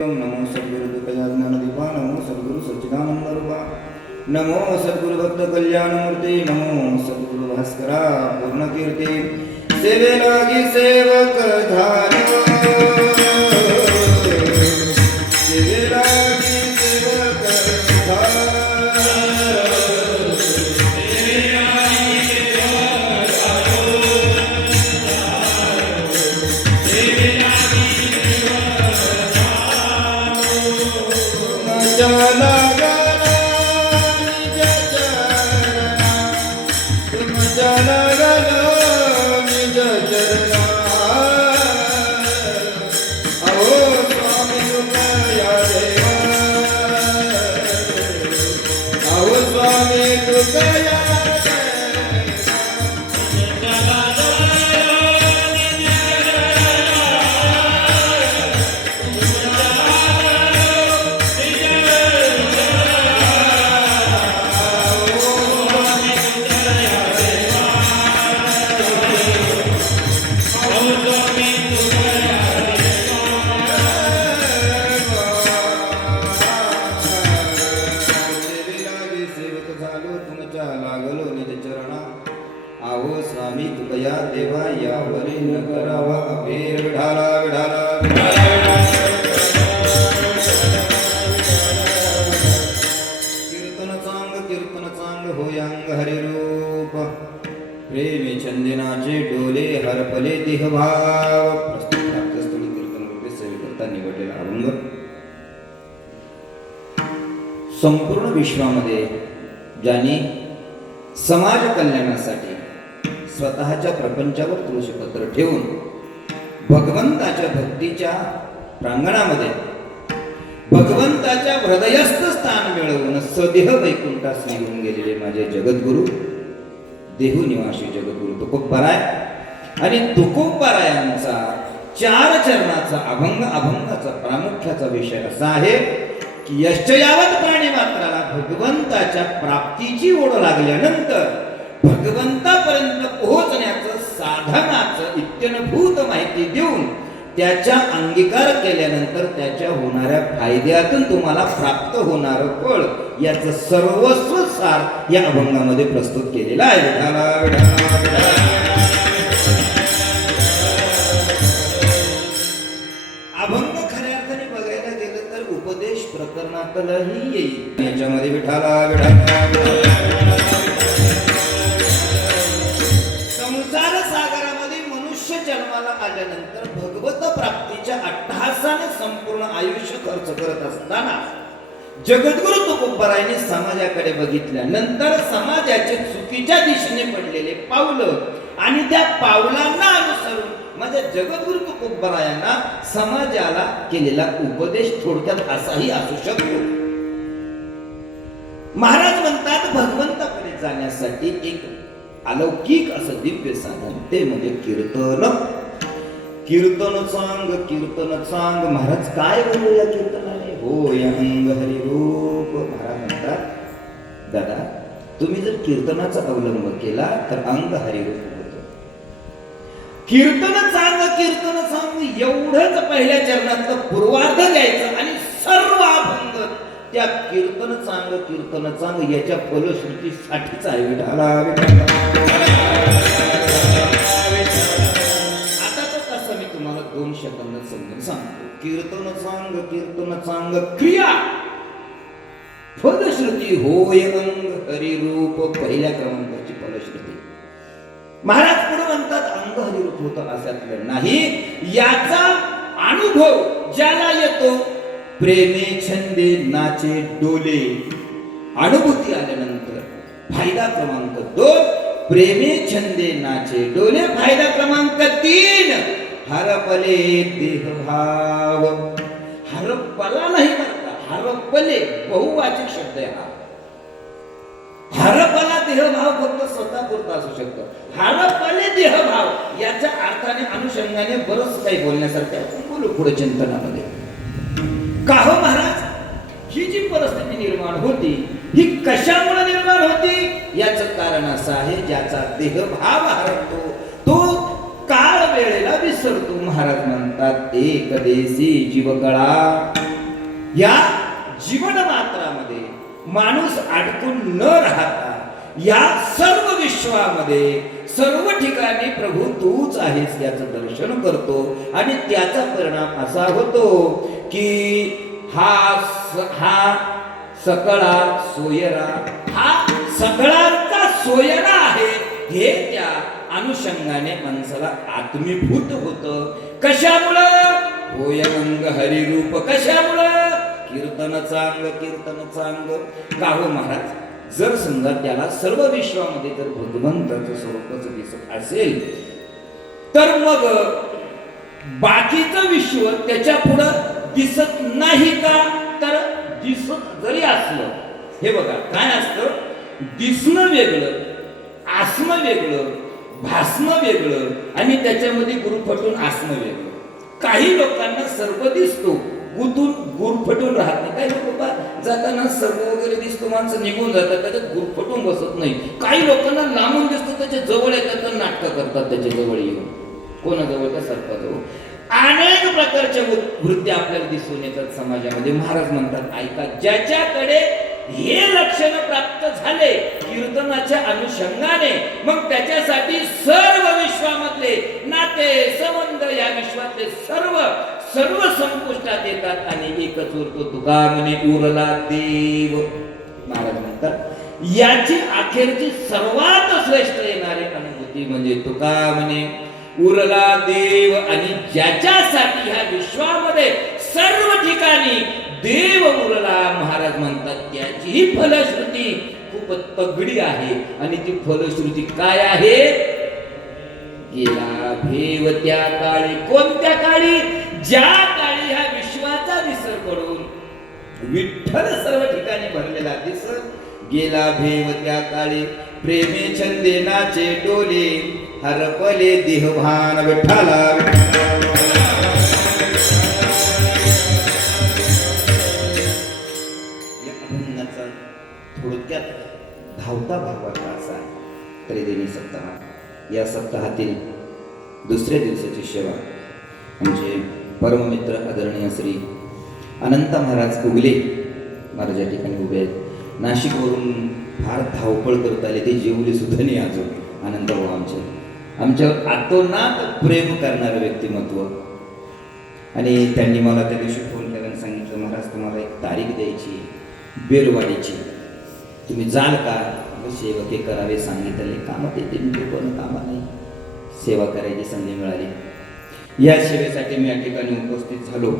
नमो सद्गुरु ज्ञानदीपा नमो सद्गुरु सच्चिदानंद रूपा नमो सद्गुरु भक्त कल्याण मूर्ती नमो सद्गुरु भास्करा पूर्ण कीर्ती सेवे लागी सेवक धार्यो सेवे लागी सेवक चला गला निज चरणा तुम चला गला निज चरणा अहो स्वामी तुकया देवा अहो स्वामी तुकया लागलो निज चरणा आहो स्वामी तुकया देवा यावरी न करावा अभेर विढाला विढाला कीर्तन चांग होयांग हरिरूप प्रेमी चंदनाचे डोले हरपले देहभाव प्रस्तुत प्राप्तस्थळी कीर्तन रूपे सेवेकरता निवडलेला अभंग संपूर्ण विश्वामध्ये ज्यांनी समाज कल्याणासाठी स्वतःच्या प्रपंचावर तुळशीपत्र ठेवून भगवंताच्या भक्तीच्या प्रांगणामध्ये भगवंताच्या हृदयस्थ स्थान मिळवून सदेह वैकुंठास निघून गेलेले माझे जगद्गुरु देहू निवासी जगद्गुरु तुकोबाराय आणि तुकोबारायांचा 4 चरणाचा अभंगाचा प्रामुख्याचा विषय असा आहे की यश्चयावत प्राणी मात्राला भगवंताच्या प्राप्तीची ओढ लागल्यानंतर भगवंतापर्यंत पोहोचण्याचं साधनाचं इत्यनभूत माहिती देऊन त्याच्या अंगीकार केल्यानंतर त्याच्या होणाऱ्या फायद्यातून तुम्हाला प्राप्त होणारं फळ याचं सर्वस्व सार या अभंगामध्ये प्रस्तुत केलेला आहे. अभंग खऱ्या अर्थाने बघायला गेलं तर उपदेश प्रकरणातलंही येईल याच्यामध्ये विठाला संसार सागरामध्ये मनुष्य जन्माला आल्यानंतर भगवत प्राप्तीच्या अट्टहासाने संपूर्ण आयुष्य खर्च करत असताना जगद्गुरु तुकोबारायांनी समाजाकडे बघितल्यानंतर समाजाचे चुकीच्या दिशेने पडलेले पावलं आणि त्या पावलांना अनुसरून माझ्या जगद्गुरु तुकोबारायांना समाजाला केलेला उपदेश थोडक्यात असाही असू शकतो. महाराज म्हणतात भगवंताकडे जाण्यासाठी एक अलौकिक असं दिव्य साधन ते म्हणजे कीर्तन. कीर्तन सांग महाराज काय बोलू या कीर्तनाने हो अंग हरिरूप. महाराज म्हणतात दादा तुम्ही जर कीर्तनाचा अवलंब केला तर अंग हरिरूप होतं. कीर्तन सांग एवढंच पहिल्या चरणातलं पूर्वार्ध घ्यायचं आणि सर्व अभंग त्या कीर्तन सांग याच्या फलश्रुतीसाठीच आहे. विठाला आता तो कसं मी तुम्हाला 2 शब्दांत समजून सांगतो. कीर्तन सांग क्रिया फलश्रुती होय अंग हरिरूप पहिल्या क्रमांकाची फलश्रुती. महाराज पुढे म्हणतात अंग हरिरूप होतं असल्यातलं नाही. याचा अनुभव ज्याला येतो प्रेमे छंदे नाचे डोले अनुभूती आल्यानंतर फायदा क्रमांक 2 प्रेमे छंदे नाचे डोले. फायदा क्रमांक 3 हरपले देहभाव. हरपला नाही म्हणता हरपले बहुवाचक शब्द आहे हा. हरपला देहभाव फक्त स्वतःपुरता असू शकतो. हरपले देहभाव याच्या अर्थाने अनुषंगाने बरंच काही बोलण्यासारखं बोलू पुढे चिंतनामध्ये. का हो महाराज ही जी परिस्थिती निर्माण होती ही कशामुळे निर्माण होती याचं कारण असं आहे ज्याचा देहभाव हरपतो तो काळ वेळेला विसरतो. महाराज म्हणतात एक देशी जीवकळा या जीवन मात्रामध्ये माणूस अडकून न राहता या सर्व विश्वामध्ये सर्व ठिकाणी प्रभू तूच आहेस याचं दर्शन करतो आणि त्याचा परिणाम असा होतो की हा सकळा सोयरा, हा सगळ्यांचा सोयरा आहे हे त्या अनुषंगाने माणसाला आत्मीभूत होतं. कशामुळं? होयंग हरिरूप. कशामुळं? कीर्तन चांग. गावो महाराज, जर समजा त्याला सर्व विश्वामध्ये जर भगवंताचं स्वरूपच दिसत असेल तर मग बाकीचं विश्व त्याच्या पुढं दिसत नाही का? तर दिसत जरी असलं, हे बघा काय असतं, दिसणं वेगळं, असणं वेगळं, भासणं वेगळं आणि त्याच्यामध्ये गुरफटून असणं वेगळं. काही लोकांना सर्व दिसतो, गुरफटून राहत नाही. काही लोक जाताना सर्व वगैरे दिसतो, माणसं निघून जातात, त्याच्यात गुरफटून बसत नाही. काही लोकांना लांबून दिसतो, त्याच्या जवळ येतात तर नाटकं करतात त्याच्या जवळ येऊन. कोणाजवळ? का सर्पाजवळ. अनेक प्रकारच्या वृत्ती आपल्याला दिसून येतात समाजामध्ये. महाराज म्हणतात ऐका, ज्याच्याकडे हे लक्षण प्राप्त झाले कीर्तनाच्या अनुषंगाने, मग त्याच्यासाठी सर्व विश्वामधले नाते संबंध या विश्वातले सर्व संपुष्टात येतात आणि एकच उरतो. तुका म्हणे उरला देव. महाराज म्हणतात याची अखेरची सर्वात श्रेष्ठ येणारी अनुभूती म्हणजे तुका म्हणे उरला देव. आणि ज्याच्यासाठी ह्या विश्वामध्ये सर्व ठिकाणी देव उरला, महाराज म्हणतात त्याची ही फलश्रुती खूप तगडी आहे. आणि ती फलश्रुती काय आहे? गेला भेव त्या काळी. कोणत्या काळी? ज्या काळी ह्या विश्वाचा विसर पडून विठ्ठल सर्व ठिकाणी भरलेला दिसत. गेला भेव त्या काळी प्रेमे छंदे नाचे डोले, हरपले देहभान विठ्ठला. या अभंगाचा थोडक्यात धावता भावाचा असा त्रिदेवी सप्ताह. या सप्ताहातील दुसऱ्या दिवसाची सेवा म्हणजे परममित्र आदरणीय श्री अनंत महाराज उगले महाराज या ठिकाणी उभे आहेत. नाशिकवरून फार धावपळ करत आले, ते जेवले सुद्धा नाही अजून. आनंद भाऊ आमच्यावर आतोनात प्रेम करणारं व्यक्तिमत्व. आणि त्यांनी मला त्या दिवशी फोन केला आणि सांगितलं, महाराज तुम्हाला एक तारीख द्यायची बेरवाडीची, तुम्ही जाल का? सेवके करावे सांगितले. कामात येते मी, पण कामा नाही, सेवा करायची संधी मिळाली. या सेवेसाठी मी या ठिकाणी उपस्थित झालो.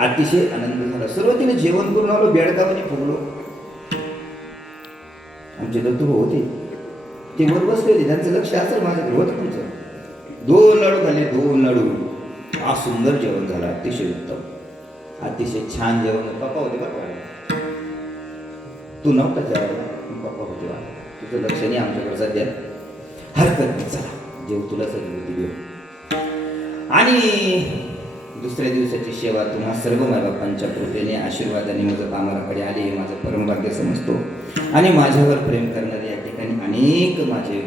अतिशय आनंद झाला. सुरुवातीला जेवण करून आलो, बेडगावाने फुगलो. आमचे दत्तू होते, ते वर बसले होते, त्यांचं लक्ष असेल माझ्याकडे होतं. तुमचं 2 लाडू खाल्ले, 2 लाडू. हा सुंदर जेवण झालं, अतिशय उत्तम, अतिशय छान जेवण. पप्पा होते बघा, तू नव्हता जेवायला, पप्पा होते. तुझं लक्ष नाही आमच्याकडे सध्या, हरकत नाही, चला जेव, तुला सगळी देऊ. आणि दुसऱ्या दिवसाची सेवा तुम्हा सर्व मायबापांच्या कृपेने आशीर्वादाने माझं कामाकडे आले, हे माझं परमभाग्य समजतो. आणि माझ्यावर प्रेम करणारे या ठिकाणी अनेक माझे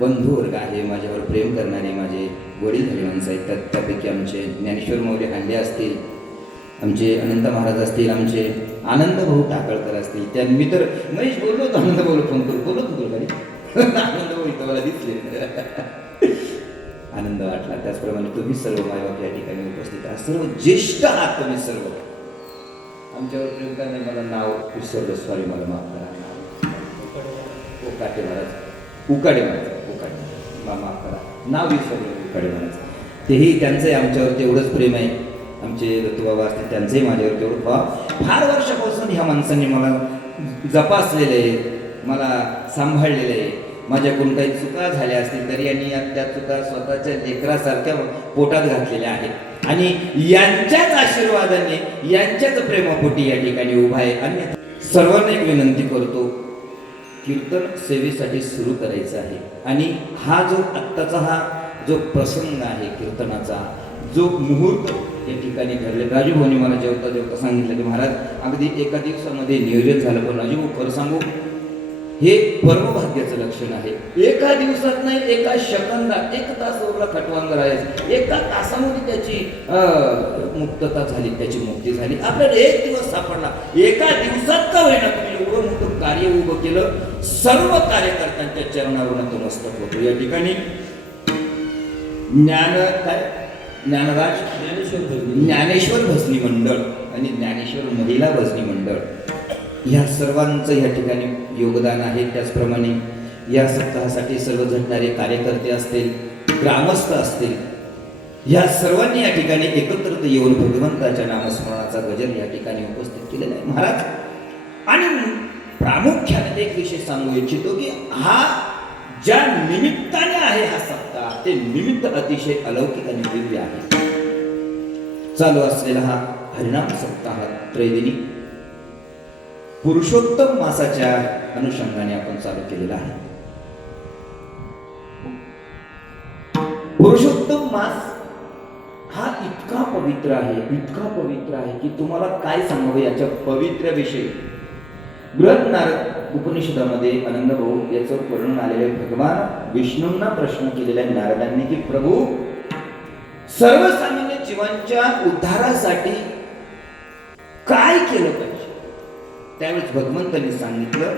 बंधू वर्ग आहे, माझ्यावर प्रेम करणारे माझे वडील झाले माणसं आहेत. त्यापैकी आमचे ज्ञानेश्वर मौर्य हांडे असतील, आमचे अनंत महाराज असतील, आमचे आनंद भाऊ टाकळकर असतील. त्या मी तर महेश बोललो होतो, आनंद भाऊला फोन करू बोललो होतो गाडी. आनंद भाऊ इथं मला दिसले, आनंद वाटला. त्याचप्रमाणे तुम्ही सर्व मायबाप या ठिकाणी उपस्थित आहात, सर्व ज्येष्ठ आहात तुम्ही सर्व. आमच्यावर प्रेम करणे, मला नाव विसरलं, सॉरी, मला माफ करा. उकाटे महाराज, उकाडे माफ करा, नाव विसरलं, उकाडे महाराज. तेही त्यांचंही आमच्यावर तेवढंच प्रेम आहे. आमचे ऋतुबाबा असतील, त्यांचंही माझ्यावर तेवढं. फार वर्षापासून ह्या माणसांनी मला जपासलेलं आहे, मला सांभाळलेलं आहे. माझ्याकडून काही चुका झाल्या असतील तरी यांनी त्या चुका स्वतःच्या लेकरासारख्या पोटात घातलेल्या आहेत. आणि यांच्याच आशीर्वादाने, यांच्याच प्रेमापोटी या ठिकाणी उभा आहे. आणि सर्वांना एक विनंती करतो, कीर्तन सेवेसाठी सुरू करायचं आहे. आणि हा जो आत्ताचा हा जो प्रसंग आहे कीर्तनाचा, जो मुहूर्त या ठिकाणी ठरले. राजू भाऊनी मला जेवता सांगितलं की महाराज अगदी एका दिवसामध्ये नियोजन झालं. पण राजू भाऊ खरं सांगू, हे परमभाग्याचं लक्षण आहे. एका दिवसात नाही, एका सेकंदात, 1 तास उरला खटवांग राहायचं, एका तासामध्ये त्याची मुक्तता झाली, त्याची मुक्ती झाली. आपल्याला 1 दिवस सापडला, एका दिवसात का होईना तुम्ही एवढं मोठं कार्य उभं केलं. सर्व कार्यकर्त्यांच्या चरणावर नतमस्तक होतो. या ठिकाणी ज्ञानराज ज्ञानेश्वर भजनी मंडळ आणि ज्ञानेश्वर महिला भजनी मंडळ या सर्वांचं या ठिकाणी योगदान आहे. त्याचप्रमाणे या सप्ताहासाठी सर्व झटणारे कार्यकर्ते असतील, ग्रामस्थ असतील, या सर्वांनी या ठिकाणी एकत्रित येऊन भगवंताच्या नामस्मरणाचा गजर या ठिकाणी उपस्थित केलेला आहे महाराज. आणि प्रामुख्याने एक विषय सांगू इच्छितो की हा ज्या निमित्ताने आहे हा सप्ताह, ते निमित्त अतिशय अलौकिक आणि दिव्य आहे. चालू असलेला हा हरिनाम सप्ताह त्रैदिनी पुरुषोत्तम मासाच्या अनुषंगाने आपण चालू केलेला आहे. पुरुषोत्तम मास हा इतका पवित्र आहे, इतका पवित्र आहे की तुम्हाला काय सांगावं याच्या पवित्र्याविषयी. बृहत नारद उपनिषदामध्ये आनंद भाऊ याचं वर्णन आलेले. भगवान विष्णूंना प्रश्न केलेला आहे नारदांनी की प्रभू, सर्वसामान्य जीवांच्या उद्धारासाठी काय केलं पाहिजे. त्यावेळेस भगवंतांनी सांगितलं,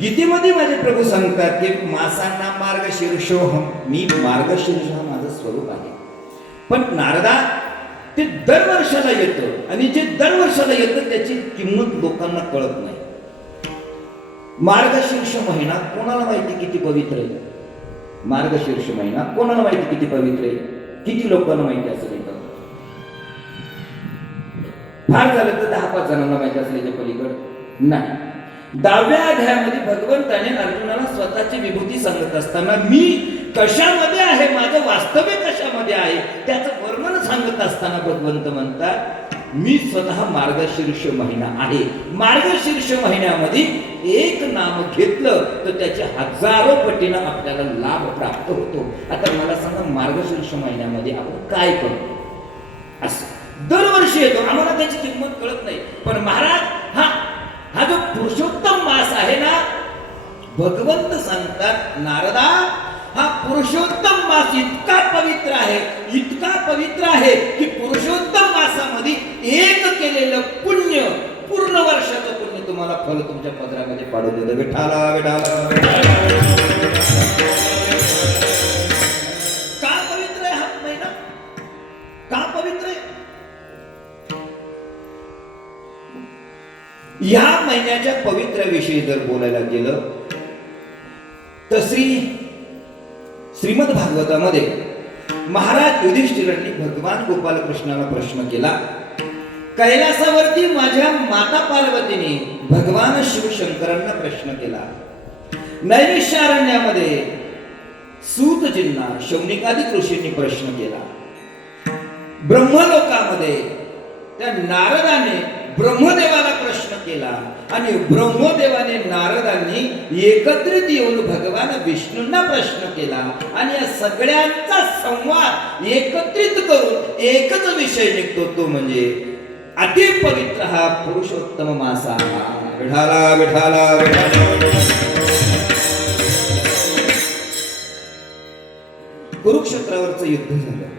गीतेमध्ये माझे प्रभू सांगतात की मासांना मार्गशीर्षोहम, मी मार्गशीर्ष हा माझं स्वरूप आहे. पण नारदा, ते दरवर्षाला येतं आणि जे दरवर्षाला येतं त्याची किंमत लोकांना कळत नाही. मार्गशीर्ष महिना कोणाला माहिती किती पवित्र आहे. मार्गशीर्ष महिना कोणाला माहिती किती पवित्र आहे, किती लोकांना माहिती असेल. फार झालं तर 10-5 जणांना माहिती असल्याच्या पलीकडे नाही. 10व्या अध्यायामध्ये भगवंताने अर्जुनाला स्वतःची विभूती सांगत असताना, मी कशामध्ये आहे, माझं वास्तव्य कशामध्ये आहे, त्याचं वर्णन सांगत असताना भगवंत म्हणतात, मी स्वतः मार्गशीर्ष महिना आहे. मार्गशीर्ष महिन्यामध्ये एक नाम घेतलं तर त्याचे हजारो पटीनं आपल्याला लाभ प्राप्त होतो. आता मला सांगा, मार्गशीर्ष महिन्यामध्ये आपण काय करतो. असं दरवर्षी येतो, आम्हाला त्याची किंमत कळत नाही. पण महाराज, हा जो पुरुषोत्तम मास आहे ना, भगवंत सांगतात नारदा, हा पुरुषोत्तम मास इतका पवित्र आहे, इतका पवित्र आहे की पुरुषोत्तम मासामध्ये एक केलेलं पुण्य, पूर्ण वर्षाचं पुण्य तुम्हाला फल तुमच्या पदरामध्ये पाडून देतं. विठाला विठाला. का पवित्र आहे हा महिना, का पवित्र आहे. या महिन्याच्या पवित्र्याविषयी जर बोलायला गेलं तर श्रीमद भागवतामध्ये महाराज युधिष्ठिरांनी भगवान गोपाल कृष्णाला प्रश्न केला. कैलासावरती माझ्या माता पार्वतीने भगवान शिवशंकरांना प्रश्न केला. नैमिषारण्यामध्ये सूतजींना शौनिकादी ऋषींनी प्रश्न केला. ब्रह्मलोकामध्ये त्या नारदाने ब्रह्मदेवाला प्रश्न केला आणि ब्रह्मदेवाने नारदांनी एकत्रित येऊन भगवान विष्णूंना प्रश्न केला. आणि या सगळ्यांचा संवाद एकत्रित करून एकच विषय निघतो, तो म्हणजे अति पवित्र हा पुरुषोत्तम मासा. विठाला विठाला विठाला. कुरुक्षेत्रावरचं युद्ध झालं.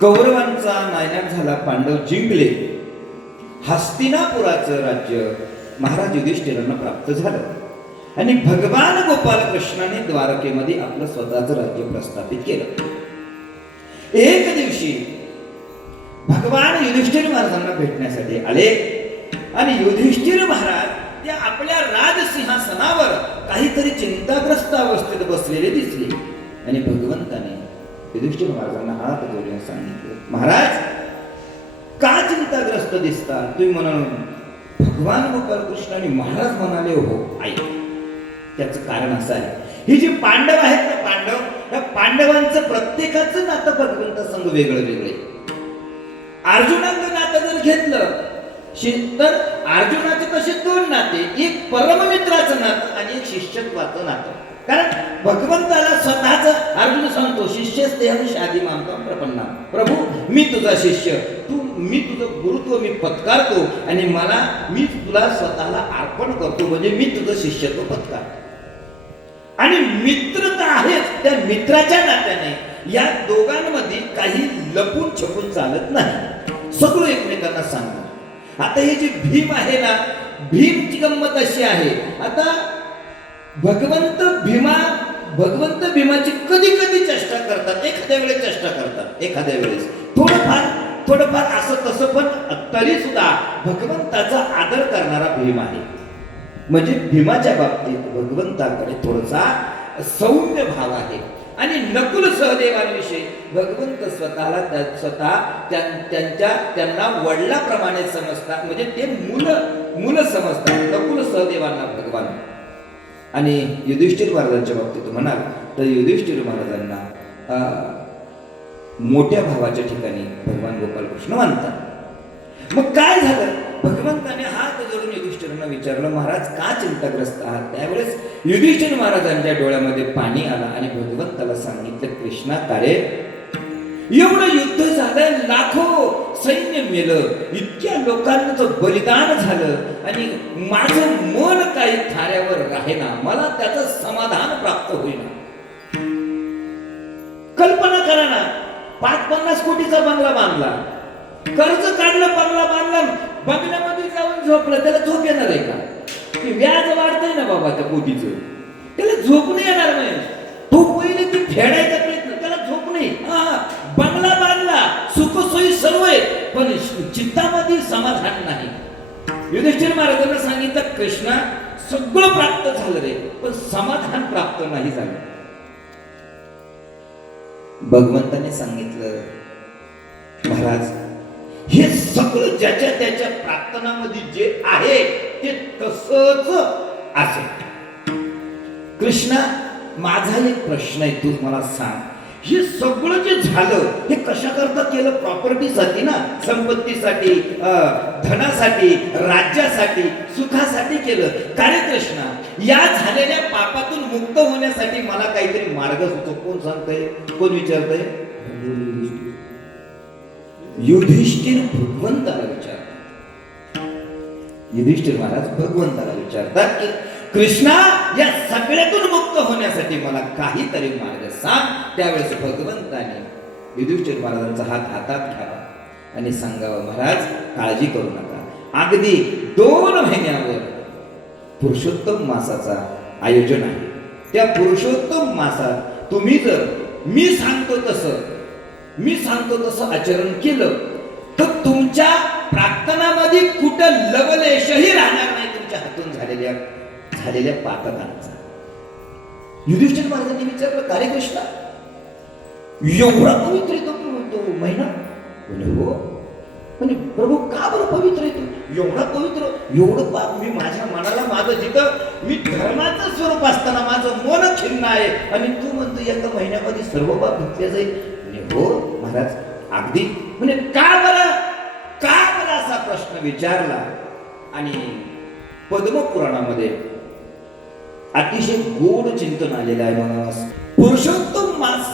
कौरवांचा नायनाट झाला, पांडव जिंकले. हस्तिनापुराचं राज्य महाराज युधिष्ठिरांना प्राप्त झालं आणि भगवान गोपाल कृष्णाने द्वारकेमध्ये आपलं स्वतःचं राज्य प्रस्थापित केलं. एक दिवशी भगवान युधिष्ठिर महाराजांना भेटण्यासाठी आले आणि युधिष्ठिर महाराज त्या आपल्या राजसिंहासनावर काहीतरी चिंताग्रस्त अवस्थेत बसलेले दिसले. आणि भगवंताने युधिष्ठिर महाराजांना हात जोडून सांगितलं, महाराज, का चिंताग्रस्त दिसता तुम्ही. म्हणून भगवान गोपाल कृष्ण आणि महाराज म्हणाले, हो ऐक, त्याचं कारण असं आहे, ही जी पांडव आहेत ना, पांडव, या पांडवांचं प्रत्येकाचं नातं भगवंतासंग वेगळं वेगळे. अर्जुनाचं नातं जर घेतलं तर अर्जुनाचे कसे 2 नाते, एक परममित्राचं नातं आणि एक शिष्यत्वाचं नातं. कारण भगवंताला स्वतःच अर्जुन सांगतो, शिष्यस्तेहं शादी मामत्वं प्रपन्ना, प्रभू मी तुझा शिष्य, तू मी तुझं गुरुत्व मी पत्कारतो आणि मी तुला स्वतःला अर्पण करतो, म्हणजे मी तुझं शिष्यत्व पत्कार. आणि मित्र तर आहेच, त्या मित्राच्या नात्याने या दोघांमध्ये काही लपून छपून चालत नाही, सगळं एकमेकांना सांगणं. आता हे जे भीम आहे ना, भीमची गंमत अशी आहे. आता भगवंत भीमाची कधी कधी चेष्टा करतात, एखाद्या वेळेस चेष्टा करतात, एखाद्या वेळेस थोडंफार असं तसं, पण तरी सुद्धा भगवंताचा आदर करणारा भीम आहे. म्हणजे भीमाच्या बाबतीत भगवंताकडे थोडासा सौम्य भाव आहे. आणि नकुल सहदेवांविषयी भगवंत त्यांना वडिलाप्रमाणे समजतात, म्हणजे ते मुलं समजतात नकुल सहदेवांना भगवान. आणि युधिष्ठिर महाराजांच्या बाबतीत म्हणाल तर युधिष्ठिर महाराजांना मोठ्या भावाच्या ठिकाणी भगवान गोपालकृष्ण मानतात. मग काय झालं, भगवंताने हात जोडून युधिष्ठिरांना विचारलं, महाराज का चिंताग्रस्त आहात? त्यावेळेस युधिष्ठिर महाराजांच्या डोळ्यामध्ये पाणी आलं आणि भगवंताला सांगितलं, कृष्णा तारे, एवढं युद्ध झालं, लाखो सैन्य मेलं, इतक्या लोकांचं बलिदान झालं आणि माझं मन काही थाऱ्यावर राहेना, मला त्याचं समाधान प्राप्त होईना. कल्पना करा ना, 50 कोटीचा बंगला बांधला, कर्ज काढलं, बंगला बांधला, बंगल्यामध्ये जाऊन झोपलं, त्याला झोप येणार आहे का? व्याज वाढतंय ना बाबा त्या कोटीचं, त्याला झोप नाही येणार नाही. तो पहिले ती फेडायचा प्रयत्न, त्याला झोप नाही. बंगला बांधला, सुखसोयी सर्व आहे, पण चित्तामध्ये समाधान नाही. युधिष्ठिर महाराजांना सांगितलं, कृष्णा सगळं प्राप्त झालं रे, पण समाधान प्राप्त नाही झालं. भगवंताने सांगितलं, महाराज हे सगळं ज्याच्या त्याच्या प्रार्थनामध्ये जे आहे ते तसंच असेल. कृष्णा माझा एक प्रश्न आहे, तू मला सांग, हे सगळं जे झालं हे कशा करता केलं? प्रॉपर्टीसाठी ना, संपत्तीसाठी, धनासाठी, राज्यासाठी, सुखासाठी केलं का रे कृष्णा? या झालेल्या पापातून मुक्त होण्यासाठी मला काहीतरी मार्ग सुचव. कोण सांगतंय, कोण विचारतंय? युधिष्ठिर भगवंताला विचारतात. युधिष्ठिर महाराज भगवंताला विचारतात की कृष्णा, या सगळ्यातून मुक्त होण्यासाठी मला काहीतरी मार्ग सांग. त्यावेळेस भगवंताने युधिष्ठिर महाराजांचा हात हातात घ्यावा आणि सांगावं, महाराज काळजी करू नका, अगदी 2 महिन्यावर पुरुषोत्तम मासाचा आयोजन आहे. त्या पुरुषोत्तम मासात तुम्ही जर मी सांगतो तसं आचरण केलं तर तुमच्या प्रार्थनामध्ये कुठं लवलेशही राहणार नाही तुमच्या हातून झालेल्या पातकांचा. युधिष्ठिर महाराजांनी विचारलं, का रे कृष्णा एवढा पवित्र येतो तो महिना? म्हणजे हो, म्हणजे प्रभू का बरं पवित्र येतो? एवढा पवित्र, एवढं पाप मी माझ्या मनाला, माझं जिथं मी धर्माचं स्वरूप असताना माझं मन खिन्न आहे आणि तू म्हणतो एका महिन्यामध्ये सर्व पाप धुतले जाईल? हो महाराज, अगदी. म्हणजे का बरं असा प्रश्न विचारला. आणि पद्मपुराणामध्ये अतिशय गोड चिंतन आलेलं आहे. म्हणून पुरुषोत्तम मास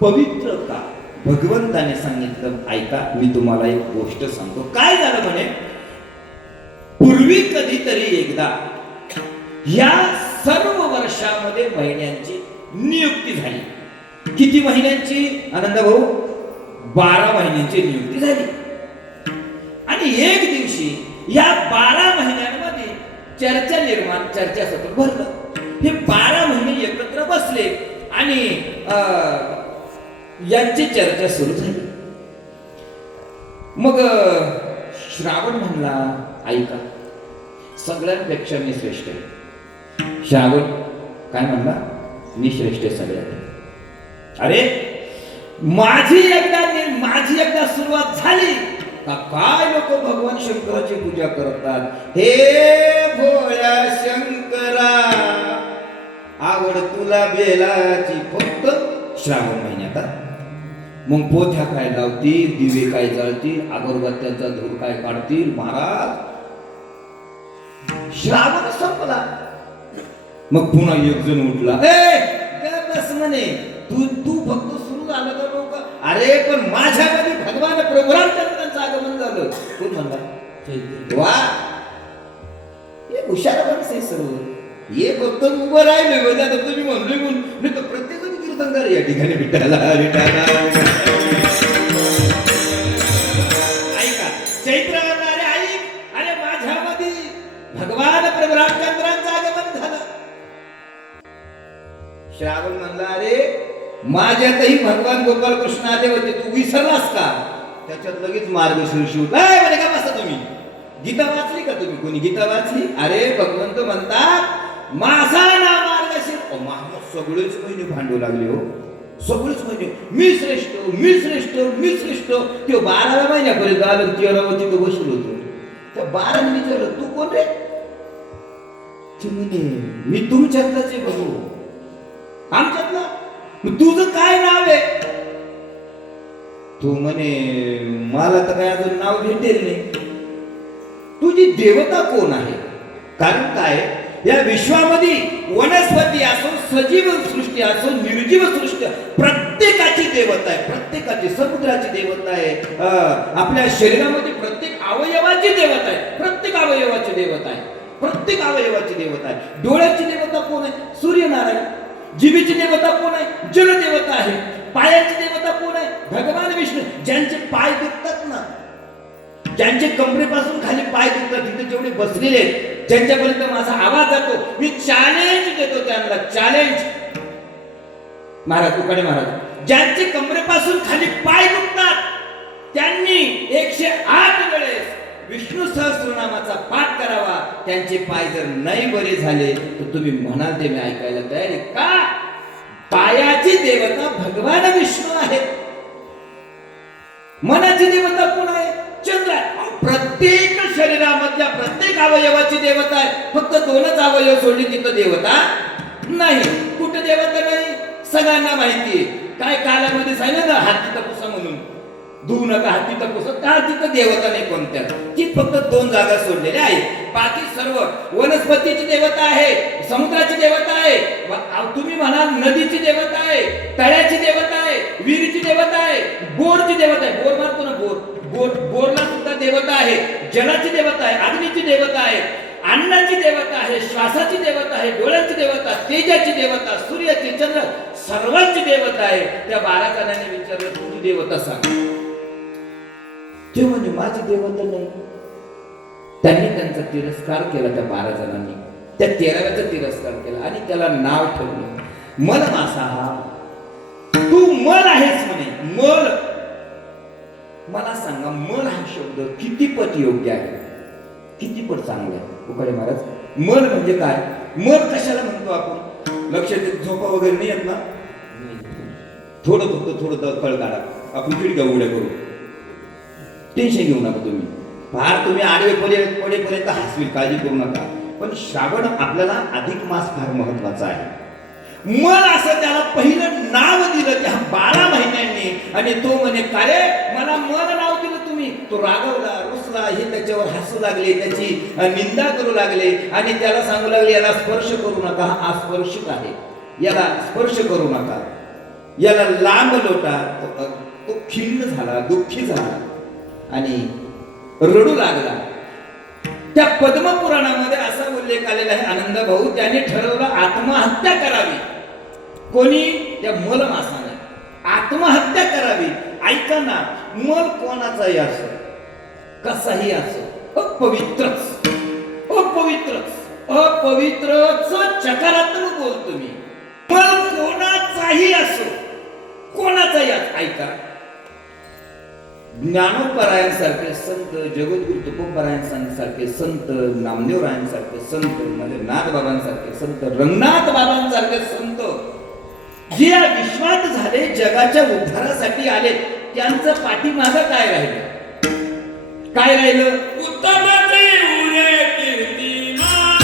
पवित्र का? भगवंताने सांगितलं, ऐका मी तुम्हाला एक गोष्ट सांगतो. काय झालं म्हणे, पूर्वी कधीतरी एकदा या सर्व वर्षामध्ये महिन्यांची नियुक्ती झाली. किती महिन्यांची आनंद भाऊ? 12 महिन्यांची नियुक्ती झाली. आणि एक दिवशी या 12 महिन्यांमध्ये चर्चासत्र भरलं. हे 12 महिने एकत्र बसले आणि यांची चर्चा सुरू झाली. मग श्रावण म्हणला, ऐका सगळ्यांपेक्षा मी श्रेष्ठ आहे. श्रावण काय म्हणला? मी श्रेष्ठ आहे सगळ्यात. अरे माझी एकदा सुरुवात झाली का काय लोक भगवान शंकराची पूजा करतात. हे भोळ्या शंकरा, आवड तुला बेलाची फक्त श्रावण महिन्यात. मग पोथ्या काय लावतील, दिवे काय जळतील, अगरबत्त्यांचा धूर काय काढतील. महाराज श्रावण संपला. मग पुन्हा एक जण उठला, बस म्हणे, तू फक्त सुरू झालं का लोक? अरे पण माझ्यामध्ये भगवान प्रभू रामचंद्रांचं आगमन म्हणलं? कोण म्हणला? वा, हे हुशार माणूस आहे सर्व. हे फक्त उभं राहिले म्हणजे आता तुम्ही म्हणलोय म्हणून नाही तर प्रत्येकजण कीर्तनकार या ठिकाणी विठाला विठाला. ऐका, चैत्र अरे ऐक, अरे माझ्यामध्ये भगवान प्रभू रामचंद्रांचं आगमन झालं. श्रावण म्हणला अरे माझ्यातही भगवान गोपाल कृष्ण आले होते, तू विसरलास का? त्याच्यात लगेच मार्गशीर्ष काय म्हणे का बसा तुम्ही. गीता वाचली का तुम्ही? कोणी गीता वाचली? अरे भगवंत म्हणतात माझा ना मार्गशीर्ष. सगळेच महिने भांडू लागले हो, सगळेच महिने मी श्रेष्ठ मी श्रेष्ठ मी श्रेष्ठ. ते 12व्या महिन्यापर्यंत आलं, 13व तिथं बसलो होतो. त्या 12ने विचारलं तू कोण रे? मी तुमच्यातलाच आहे बघू. आमच्यातला? तुझं काय नाव आहे? तू म्हणे मला तर काय अजून नाव भेटेल नाही. तुझी देवता कोण आहे? कारण काय, या विश्वामध्ये वनस्पती असो, सजीव सृष्टी असो, निर्जीव सृष्टी, प्रत्येकाची देवता आहे. प्रत्येकाची, समुद्राची देवता आहे, आपल्या शरीरामध्ये प्रत्येक अवयवाची देवता आहे. प्रत्येक अवयवाची देवता आहे. प्रत्येक अवयवाची देवता आहे. डोळ्याची देवता कोण आहे? सूर्यनारायण. जीवेची देवता कोण आहे? जलदेवता आहे. पायाची देवता कोण आहे? भगवान विष्णू. ज्यांचे पाय दुखतात ना, ज्यांचे कमरेपासून खाली पाय दुखतात, तिथे जेवढे बसलेले आहेत, ज्यांच्यापर्यंत माझा आवाज जातो, मी चॅलेंज देतो त्यांना, चॅलेंज. महाराज उकडे महाराज, ज्यांचे कमरेपासून खाली पाय दुखतात त्यांनी 108 वेळेस विष्णू सहस्रनामाचा पाठ करावा. त्यांचे पाय जर नाही बरे झाले तर तुम्ही म्हणाल ते मी ऐकायला तयार आहे. का? पायाची देवता भगवान विष्णू आहे. मनाची देवता कोण आहे? चंद्र. प्रत्येक शरीरामधल्या प्रत्येक अवयवाची देवता आहे. फक्त 2च अवयव सोडली तिथं देवता नाही. कुठं देवता नाही? सगळ्यांना माहिती आहे. काय कालामध्ये सांगितलं ना, हाती तपुसा म्हणून धुवू नका हाती तपुसा. का? तिथं देवता नाही कोणत्या. ती फक्त 2 जागा सोडलेल्या आहेत. बाकी सर्व वनस्पतीची देवता आहे, समुद्राची देवता आहे, तुम्ही म्हणाल नदीची देवता आहे, तळ्याची देवता आहे, विहिरीची देवता आहे, बोरची देवता आहे. बोर मारतो ना, बोरला सुद्धा देवता आहे. जलाची देवता आहे, अग्नीची देवता आहे, अन्नाची देवता आहे, श्वासाची देवता आहे, डोळ्याची देवता, तेजाची देवता, सूर्याची, चंद्र, सर्वांची देवता आहे. त्या 12 जणांनी विचारलं तुझी देवता सांग. ते म्हणजे माझी देवता नाही. त्यांनी त्यांचा तिरस्कार केला. त्या 12 जणांनी त्या 13व्याचा तिरस्कार केला आणि त्याला नाव ठेवलं मल मासा. तू मल आहेस म्हणे. मल. मला सांगा मल हा शब्द किती पट योग्य आहे, किती पट चांगला आहे? उकडे महाराज, मल म्हणजे काय? मल कशाला म्हणतो आपण? लक्षात झोपा वगैरे नाही येत ना? थोडं कळ काढा, आपण खिडक्या उघड्या करू. टेन्शन घेऊ नका तुम्ही. फार तुम्ही आडवे पडेपर्यंत हसवी, काळजी करू नका. पण श्रावण आपल्याला अधिक मास फार महत्वाचा आहे. मल असं त्याला पहिलं नाव दिलं त्या 12 महिन्यांनी. आणि तो म्हणे का रे मला मल नाव दिलं तुम्ही? तो रागवला, रुसला, हे त्याच्यावर हसू लागले, त्याची निंदा करू लागले आणि त्याला सांगू लागले याला स्पर्श करू नका, हा अस्पर्शिक आहे, याला स्पर्श करू नका, याला लांब लोटा. तो खिन्न झाला, दुःखी झाला आणि रडू लागला. त्या पद्मपुराणामध्ये असा उल्लेख आलेला आहे, आनंद भाऊ त्याने ठरवलं आत्महत्या करावी. कोणी? त्या मल मासाने आत्महत्या करावी. ऐका ना, मल कोणाचाही असो, कसाही असो, अपवित्रच अपवित्रच अपवित्रच चकारात्मक बोलतो मी. मल कोणाचाही असो, कोणाचाही. ऐका, ज्ञानोपरायांसारखे संत, जगद्गुरु तुकोबरायांसारखे संत, नामदेवरायांसारखे संत, म्हणजे नाथबाबांसारखे संत, रंगनाथ बाबांसारखे संत जे या विश्वात झाले, जगाच्या उद्धारासाठी आले, त्यांचं पाठीमागं काय राहिलं? काय राहिलं? उत्तमाचे उरे कीर्तिमान.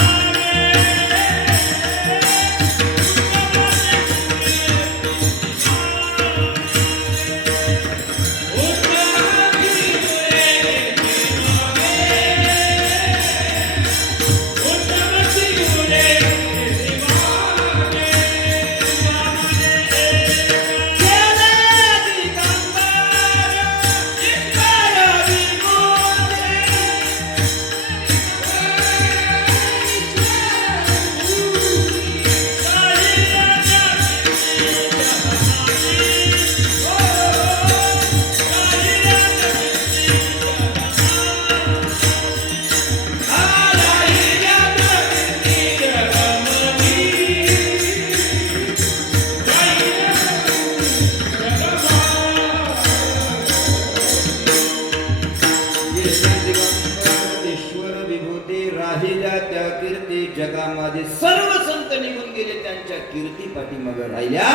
जगामध्ये सर्व संत निघून गेले, त्यांच्या कीर्ती पाठीमागे राहिल्या.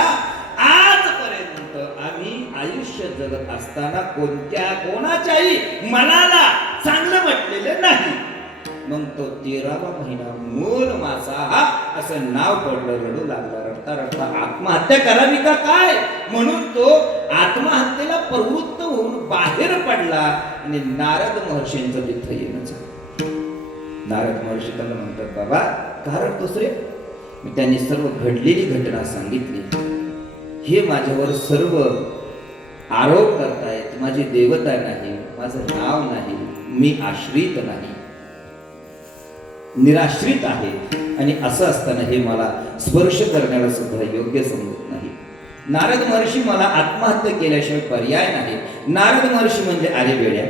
आजपर्यंत आम्ही आयुष्य जगत असताना कोणाच्याही मनाला चांगलं म्हटलेलं नाही. मग तो 13वा महिना मूल मासा हा असं नाव पडलं, रडू लागला. रडता रडता आत्महत्या करावी का काय म्हणून तो आत्महत्येला प्रवृत्त होऊन बाहेर पडला आणि नारद महर्षींचं तिथं येणं झालं. नारद महर्षी त्यांना म्हणतात, बाबा का रडतोस रे? त्यांनी सर्व घडलेली घटना सांगितली. हे माझ्यावर सर्व आरोप करतायत, माझी देवता नाही, माझं नाव नाही, मी आश्रित नाही, निराश्रित आहे, आणि असं असताना हे मला स्पर्श करण्याला सुद्धा योग्य समजत नाही. नारद महर्षी मला आत्महत्या केल्याशिवाय पर्याय नाही. नारद महर्षी म्हणजे अरे वेड्या,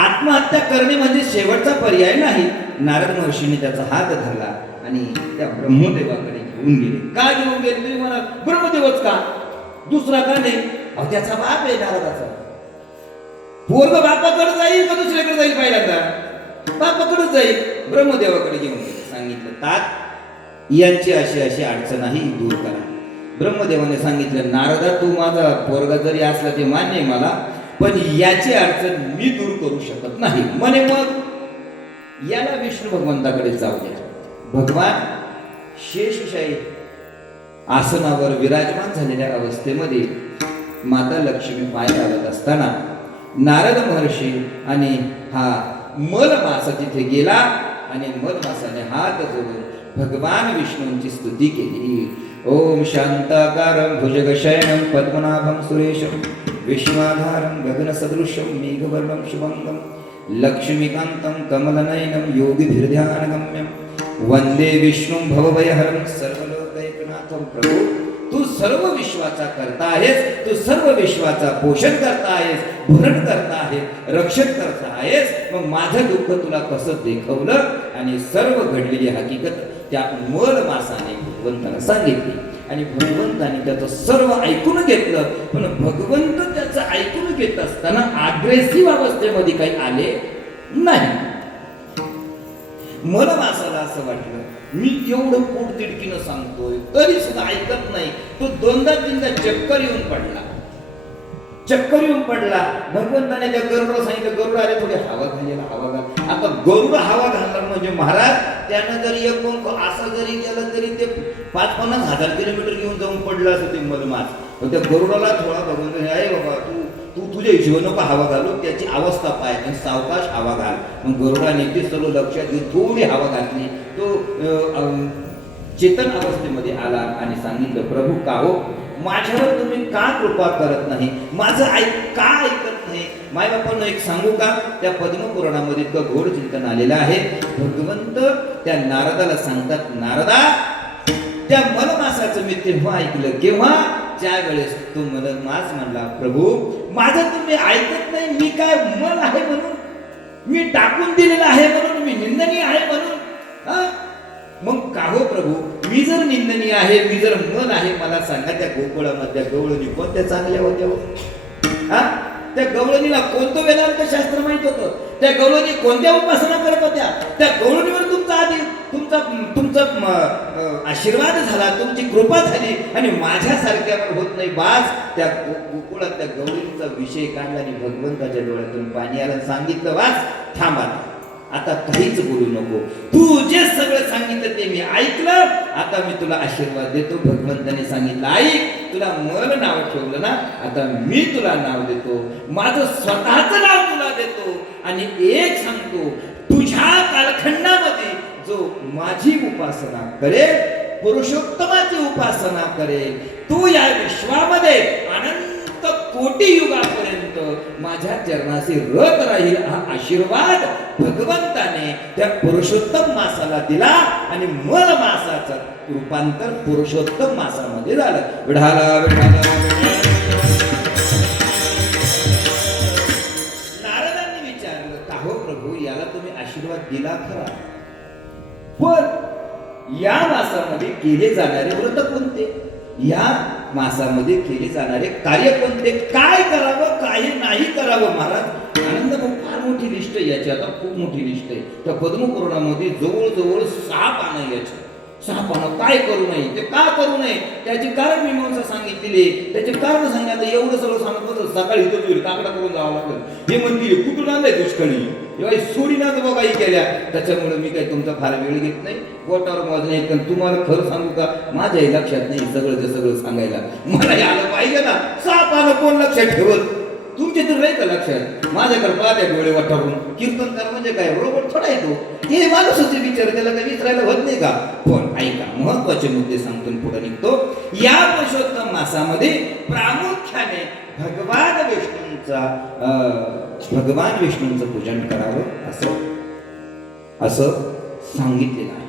आत्महत्या करणे म्हणजे शेवटचा पर्याय नाही. नारद महर्षीने त्याचा हात धरला आणि त्या ब्रह्मदेवाकडे घेऊन गेले. का घेऊन गेले तुम्ही म्हणा? ब्रह्मदेवच का, दुसरा का नाही? अहो त्याचा बाप आहे नारदाचा. पोरग बापाकडे जाईल का दुसऱ्याकडे जाईल? पहिल्यांदा बापाकडेच जाईल. ब्रह्मदेवाकडे घेऊन गेले. सांगितलं, तात यांची अशी अशी अडचण आहे, दूर करा. ब्रह्मदेवाने सांगितलं, नारदा तू माझा पोरगा जरी असला ते मान्य आहे मला, पण याची अडचण मी दूर करू शकत नाही म्हणे. मग याला विष्णू भगवंताकडे जाऊ द्या. भगवान शेषशाही आसनावर विराजमान झालेल्या अवस्थेमध्ये माता लक्ष्मी पाय घालत असताना नारद महर्षी आणि हा मलमासा तिथे गेला आणि मलमासाने हात जोडून भगवान विष्णूंची स्तुती केली. ओम शांताकारं भुजगशयनं पद्मनाभं सुरेशं विश्वाधारं गगनसदृशं मेघवर्णं शुभंगं लक्ष्मीकान्तं कमलनयनं योगिभिर्ध्यानगम्यं वंदे विष्णुं भवभयहरं सर्वलोकैकनाथं. प्रभू तू सर्व विश्वाचा करता आहेस, तू सर्व विश्वाचा पोषण करता आहेस, भरण करता आहेस, रक्षण करता आहेस. मग माझं दुःख तुला कसं देखवलं? आणि सर्व घडलेली हकीकत त्या मलमासाने भगवंताला सांगितली आणि भगवंताने त्याचं सर्व ऐकून घेतलं. पण भगवंत त्याचं ऐकून घेत असताना अग्रेसिव्ह अवस्थेमध्ये काही आले नाही. मलमासाला असं वाटलं, मी एवढं पोट तिडकीनं सांगतोय तरी सुद्धा ऐकत नाही. तो दोनदा तीनदा चक्कर येऊन पडला. भगवंताने त्या गरुडाला सांगितलं, गरुड अरे थोडी हवा घालेला, हवा घाल. आता गरुड हवा घालणार म्हणजे महाराज त्यानं जरी एक पंख असं जरी केलं तरी ते 5-50 हजार किलोमीटर घेऊन जाऊन पडलं असं ते मलमास. त्या गरुडाला थोडा भगवंत, अरे बाबा तू तुझ्या हिशोबानं नको हवा घालू, त्याची अवस्था पाय आणि सावकाश हवा घाल. मग गरुडाने ते सर्व लक्षात घेऊन थोडी हवा घातली. तो चेतन अवस्थेमध्ये आला आणि सांगितलं, प्रभू का हो माझ्यावर तुम्ही का कृपा करत नाही? माझं का ऐकत नाही? मायबापांना एक सांगू का? त्या पद्मपुराणामध्ये इतकं घोड चिंतन आलेलं आहे. भगवंत त्या नारदाला सांगतात, नारदा त्या मलमासाचं मी तेव्हा ऐकलं केव्हा? ज्या वेळेस तो मलमास म्हणला, प्रभू माझं तुम्ही ऐकत नाही. मी काय मल आहे म्हणून? मी टाकून दिलेलं आहे म्हणून? मी निंदनीय आहे म्हणून? मग का हो प्रभू, मी जर निंदनीय आहे, मी जर मल आहे, मला सांगा त्या गोकुळामधल्या गवळणी कोणत्या चांगल्या होत्या? त्या गवळणीला कोणतं वेदांत शास्त्र माहित होतं? त्या गवळणी कोणत्या उपासना करत होत्या? त्या गवळणीवर तुमचा आशीर्वाद झाला, तुमची कृपा झाली आणि माझ्यासारख्यावर होत नाही. बास त्या गोकुळात त्या गवळणीचा विषय काढला आणि भगवंताच्या डोळ्यातून पाणी आलं. सांगितलं, वाच थांबा, आता काहीच बोलू नको. तू जे सगळं सांगितलं ते मी ऐकलं. आता मी तुला आशीर्वाद देतो. भगवंताने सांगितलं, ऐक, तुला मल नाव ठेवलं ना, आता मी तुला नाव देतो. माझं स्वतःचं नाव तुला देतो आणि एक सांगतो, तुझ्या कालखंडामध्ये जो माझी उपासना करेल, पुरुषोत्तमाची उपासना करेल, तू या विश्वामध्ये अनंत कोटी युगापर्यंत माझ्या चरणाशी रत राहील. हा आशीर्वाद भगवंताने त्या पुरुषोत्तम मासाला दिला आणि मल मासाचं रूपांतर पुरुषोत्तम मासामध्ये झालं. विढाला नारदांनी विचारलं, का हो प्रभू, याला तुम्ही आशीर्वाद दिला खरा, पण या मासामध्ये केले जाणारे व्रत कोणते? या मासामध्ये केले जाणारे कार्य कोणते? काय करावं, काय नाही करावं? महाराज आनंद फार मोठी लिस्ट आहे याची, आता खूप मोठी लिस्ट आहे. त्या पद्मपुराणामध्ये जवळजवळ 6 पानं आहे याची. 6 पानं. काय करू नये, ते का करू नये त्याची कारण मीमांसा सांगितलेली आहे. त्याचे कारण सांगितलं. एवढं सगळं सांगत सकाळी इथं होईल काकडा करून जावं लागेल. हे म्हणतील कुठून आणलंय दुष्काळी एवढी सोडीना तर बाबा केल्या. त्याच्यामुळे मी काही तुमचा फार वेळ घेत नाही, बोटावर मोज नाही. पण तुम्हाला खरं सांगू का, माझ्याही लक्षात नाही सगळं सांगायला. मला आलं पाहिजे ना. 6 पानं कोण लक्षात ठेवत? तुमचे तर नाही का लक्षात? माझ्याकडे पाहत्या डोळे वाटारून. कीर्तनकार म्हणजे काय रोबोट थोडा येतो? हे माणूसाचे विचार, त्याला काही विसरायला होत नाही का? पण ऐका, महत्वाचे मुद्दे सांगतो पुढे निघतो. या पुरुषोत्तम मासामध्ये प्रामुख्याने भगवान विष्णूंचं पूजन करावं असं सांगितलेलं आहे.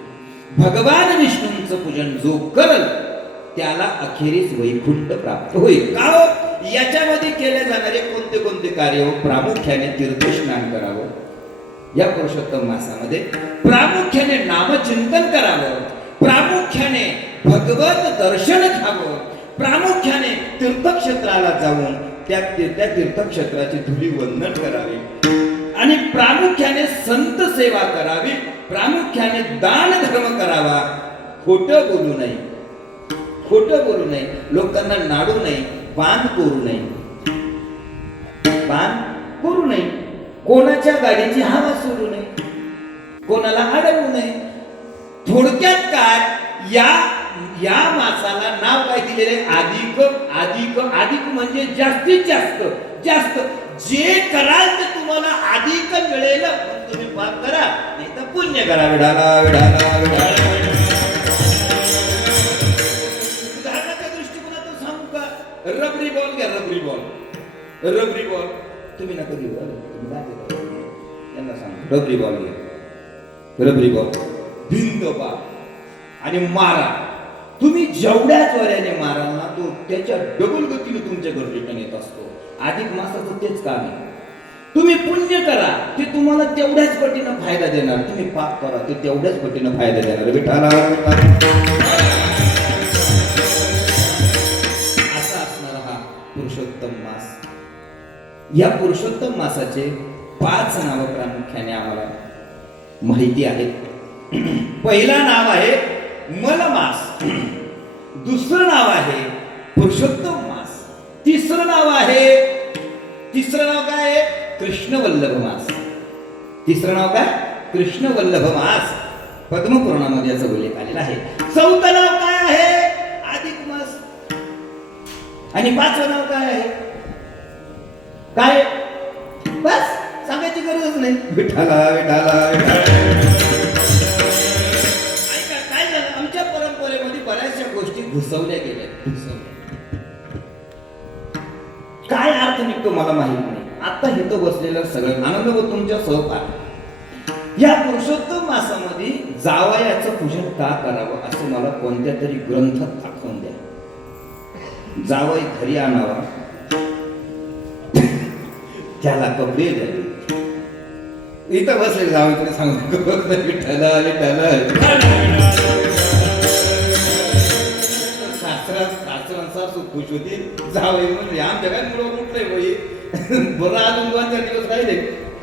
भगवान विष्णूंचं पूजन जो करल त्याला अखेरीस वैकुंठ प्राप्त होईल. का हो? याच्यामध्ये केले जाणारे कोणते कोणते कार्य? प्रामुख्याने तीर्थस्नान करावं या पुरुषोत्तम मासामध्ये, प्रामुख्याने नामचिंतन करावं, प्रामुख्याने भगवत दर्शन घ्यावं, प्रामुख्याने तीर्थक्षेत्राला जाऊन त्या तीर्थक्षेत्राची धुलीवंदन करावे आणि प्रामुख्याने संत सेवा करावी, प्रामुख्याने दान धर्म करावा. खोटं बोलू नये, लोकांना नाडू नये, बाण करू नये, कोणाच्या गाडीची हवा सोडू नये, कोणाला अडवू नये. थोडक्यात काय, या मासाला नाव काय दिलेले? अधिक म्हणजे जास्तीत जास्त जे कराल ते तुम्हाला अधिक मिळेल. तुम्ही पाप करा नाही तर पुण्य करा. विढाला उदाहरणाच्या दृष्टिकोनातून सांगू का? रबरी बॉल घ्या. रबरी बॉल तुम्ही नका घेऊ. त्यांना सांग रबरी बॉल घ्या. रबरी बॉल भिंत पा आणि मारा. तुम्ही जेवढ्या जोराने माराल ना, तो त्याच्या डबल गतीने तुमच्याकडे रिटर्न येत असतो. अधिक मासाचं तेच काम आहे. तुम्ही पुण्य करा, ते तुम्हाला तेवढ्याच पटीनं फायदा देणार. तुम्ही पाप करा, ते तेवढ्याच पटीनं फायदा देणार. विठाला असा असणारा हा पुरुषोत्तम मास. या पुरुषोत्तम मासाचे 5 नावं प्रामुख्याने आम्हाला माहिती आहेत. पहिला नाव आहे मलमास, दुसरं नाव आहे पुरुषोत्तम मास, तिसरं नाव काय आहे? कृष्णवल्लभ मास. तिसरं नाव काय? कृष्णवल्लभ मास. पद्मपुराणामध्ये याचा उल्लेख आलेला आहे. चौथं नाव काय आहे? अधिक मास. आणि 5वं नाव काय आहे? काय? बस सांगायची गरजच नाही. विठाला. आमच्या परंपरेमध्ये बऱ्याचशा गोष्टी घुसवल्या गेल्या. काय अर्थ निघतो मला माहित नाही. आता इथं बसलेलं सगळं आनंद व तुमच्या सहकार. या पुरुषोत्तम मासामध्ये जावयाचं पूजन का करावं असं मला कोणत्या तरी ग्रंथात दाखवून द्या. जावई घरी आणावा, त्याला कपडे द्यावे. इथं बसले जावईकडे सांगू विठाला. सासू खुश होती. जावई म्हणजे आमच्या काय मुलं कुठलंय बाई, बरं अजून 2-4 दिवस राहिले,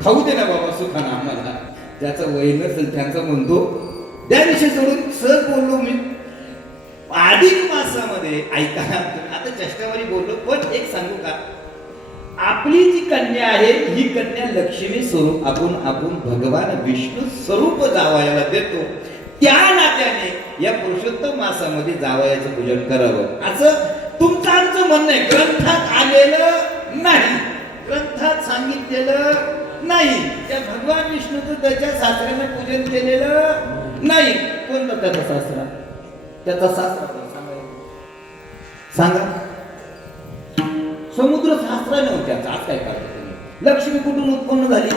खाऊ दे ना बाबा सुखाना आम्हाला. ज्याचं वय नसेल त्यांचा म्हणतो त्या विषयी सोडून सहज बोललो मी. अधिक मासामध्ये ऐका, आता चष्टावारी बोललो, पण एक सांगू का, आपली जी कन्या आहे ही कन्या लक्ष्मी स्वरूप आपण भगवान विष्णू स्वरूप जावयाला देतो. त्या नात्याने या पुरुषोत्तम मासामध्ये जावयाचं पूजन करावं असं तुमचं आमचं म्हणणं आहे. ग्रंथात आलेलं नाही, ग्रंथात सांगितलेलं नाही. त्या भगवान विष्णूचं त्याच्या सासऱ्याने पूजन केलेलं नाही. कोणतं त्याचा सासरा? त्याचा सासरा सांगा. समुद्र सासरा नव्हता त्याचा. आज काय करतो तुम्ही? लक्ष्मी कुठून उत्पन्न झाली?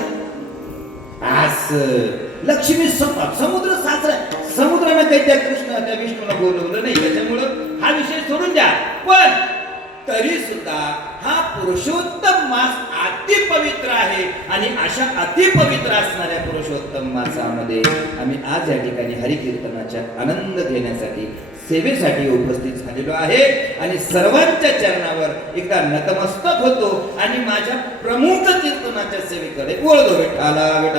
लक्ष्मी समुद्र सासरा. समुद्रानं काही त्या विष्णूला बोलवलं नाही, त्याच्यामुळं हा विषय सोडून द्या. पण तरी सुद्धा हा पुरुषोत्तम मास अति पवित्र आहे. आणि अशा अतिपवित्र असणाऱ्या पुरुषोत्तम मासामध्ये आम्ही आज या ठिकाणी हरिकीर्तनाच्या आनंद घेण्यासाठी सेवेसाठी उपस्थित झालेलो आहे आणि सर्वांच्या चरणावर एकदा नतमस्तक होतो आणि माझ्या प्रमुख कीर्तनाच्या सेवेकडे वळतो. विठ्ठला विठ्ठला